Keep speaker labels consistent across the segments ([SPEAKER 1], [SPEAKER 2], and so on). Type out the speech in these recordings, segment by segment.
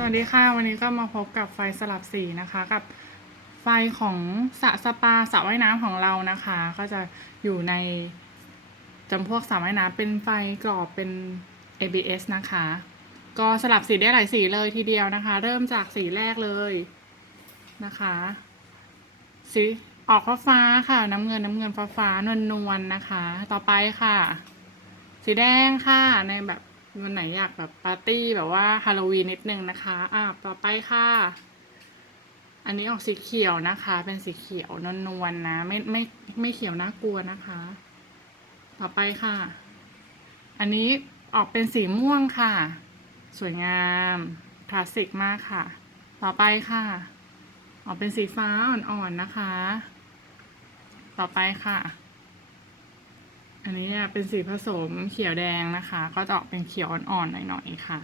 [SPEAKER 1] สวัสดีค่ะ วันนี้ก็มาพบกับไฟสลับสีนะคะ กับไฟของสระสปาสระว่ายน้ำของเรานะคะ ก็จะอยู่ในจำพวกสระว่ายน้ำเป็นไฟกรอบเป็น ABS นะคะ ก็สลับสีได้หลายสีเลยทีเดียวนะคะ เริ่มจากสีแรกเลยนะคะ สีออกฟ้าฟ้าค่ะน้ำเงินน้ำเงินฟ้าฟ้านวลนวลๆนะคะ ต่อไปค่ะ สีแดงค่ะในแบบ วันไหนอยากแบบปาร์ตี้แบบว่าฮาโลวีนนิดนึงนะคะ อะต่อไปค่ะ อันนี้ออกสีเขียวนะคะ เป็นสีเขียวนวลนวลๆนะ ไม่ไม่ไม่เขียวน่ากลัวนะคะ ต่อไปค่ะ อันนี้ออกเป็นสีม่วงค่ะ สวยงามคลาสสิกมากค่ะ ต่อไปค่ะ ออกเป็นสีฟ้าอ่อนๆนะคะ ต่อไปค่ะ อันนี้เนี่ยเป็นสีผสมเขียวแดงนะคะ ก็จะออกเป็นเขียวอ่อนๆหน่อยๆค่ะ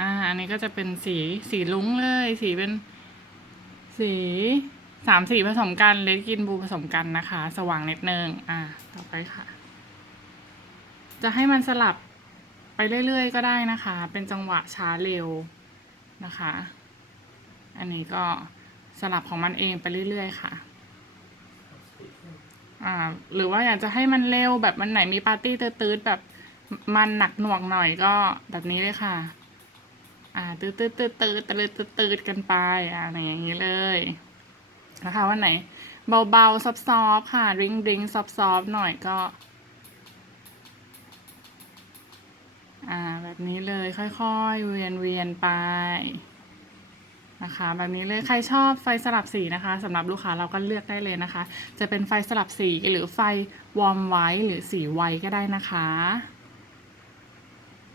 [SPEAKER 1] อ่า อันนี้ก็จะเป็นสีสีลุ้งเลย สีเป็นสีสามสีผสมกันเลดกินบูผสมกันนะคะ สว่างนิดนึง อ่า ต่อไปค่ะ จะให้มันสลับไปเรื่อยๆ ก็ได้นะคะ เป็นจังหวะช้าเร็วนะคะ อันนี้ก็สลับของมันเองไปเรื่อยๆ ค่ะ อ่าหรือว่าอยากจะให้มันเร็วแบบมันไหนมีปาร์ตี้ตืดๆแบบมันหนักหน่วงหน่อยก็แบบนี้เลยค่ะ อ่าตืดตืดตืดตืดตืดตืดตืดกันไปอ่าอย่างนี้เลยนะคะวันไหนเบาๆซอฟๆค่ะริงริงซอฟๆหน่อยก็ อ่าแบบนี้เลยค่อยๆเวียนเวียนๆไป นะคะแบบนี้เลยใครชอบไฟสลับสีนะคะสำหรับลูกค้าเราก็เลือกได้เลยนะคะ จะเป็นไฟสลับสีหรือไฟวอร์มไว้หรือสีไว้ก็ได้นะคะ